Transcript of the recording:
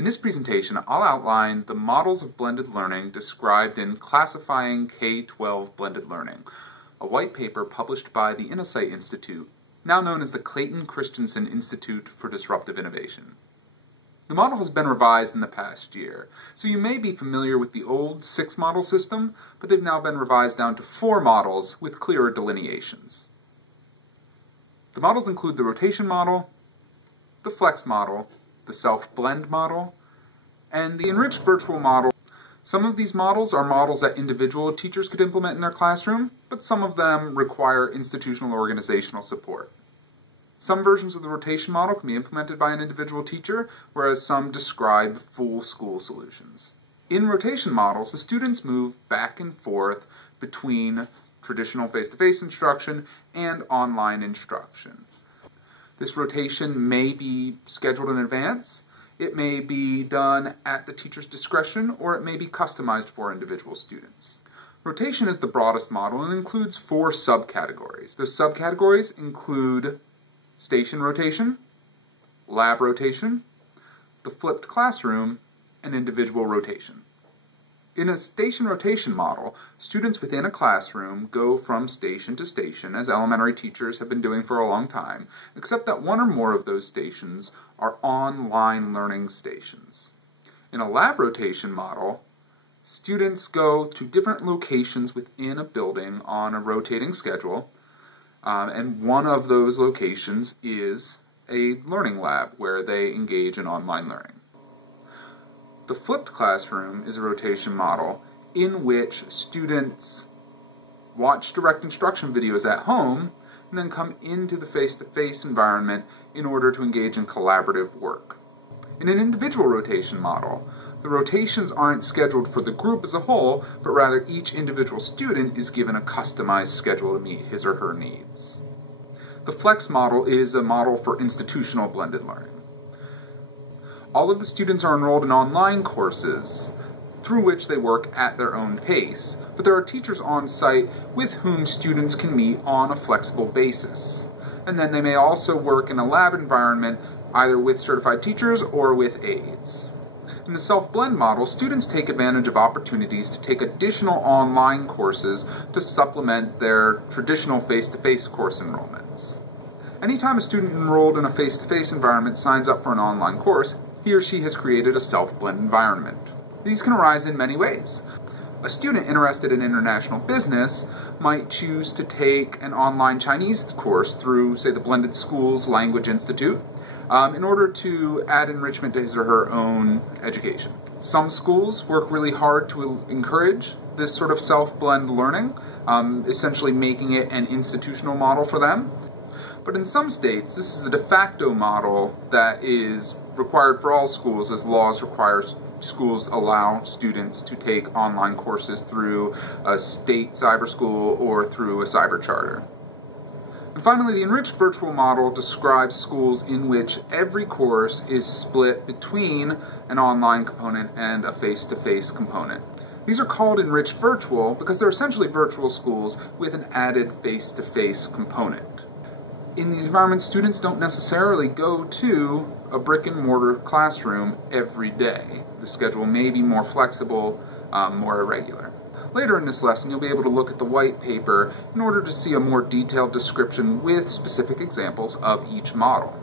In this presentation, I'll outline the models of blended learning described in Classifying K-12 Blended Learning, a white paper published by the Innosight Institute, now known as the Clayton Christensen Institute for Disruptive Innovation. The model has been revised in the past year, so you may be familiar with the old 6-model system, but they've now been revised down to 4 models with clearer delineations. The models include the rotation model, the flex model, the self-blend model, and the enriched virtual model. Some of these models are models that individual teachers could implement in their classroom, but some of them require institutional organizational support. Some versions of the rotation model can be implemented by an individual teacher, whereas some describe full school solutions. In rotation models, the students move back and forth between traditional face-to-face instruction and online instruction. This rotation may be scheduled in advance, it may be done at the teacher's discretion, or it may be customized for individual students. Rotation is the broadest model and includes 4 subcategories. Those subcategories include station rotation, lab rotation, the flipped classroom, and individual rotation. In a station rotation model, students within a classroom go from station to station, as elementary teachers have been doing for a long time, except that one or more of those stations are online learning stations. In a lab rotation model, students go to different locations within a building on a rotating schedule, and one of those locations is a learning lab where they engage in online learning. The flipped classroom is a rotation model in which students watch direct instruction videos at home and then come into the face-to-face environment in order to engage in collaborative work. In an individual rotation model, the rotations aren't scheduled for the group as a whole, but rather each individual student is given a customized schedule to meet his or her needs. The flex model is a model for institutional blended learning. All of the students are enrolled in online courses through which they work at their own pace, but there are teachers on site with whom students can meet on a flexible basis. And then they may also work in a lab environment either with certified teachers or with aides. In the self-blend model, students take advantage of opportunities to take additional online courses to supplement their traditional face-to-face course enrollments. Anytime a student enrolled in a face-to-face environment signs up for an online course, he or she has created a self-blend environment. These can arise in many ways. A student interested in international business might choose to take an online Chinese course through, say, the Blended Schools Language Institute in order to add enrichment to his or her own education. Some schools work really hard to encourage this sort of self-blend learning, essentially making it an institutional model for them. But in some states, this is the de facto model that is required for all schools, as laws require schools allow students to take online courses through a state cyber school or through a cyber charter. And finally, the enriched virtual model describes schools in which every course is split between an online component and a face-to-face component. These are called enriched virtual because they're essentially virtual schools with an added face-to-face component. In these environments, students don't necessarily go to a brick-and-mortar classroom every day. The schedule may be more flexible, more irregular. Later in this lesson, you'll be able to look at the white paper in order to see a more detailed description with specific examples of each model.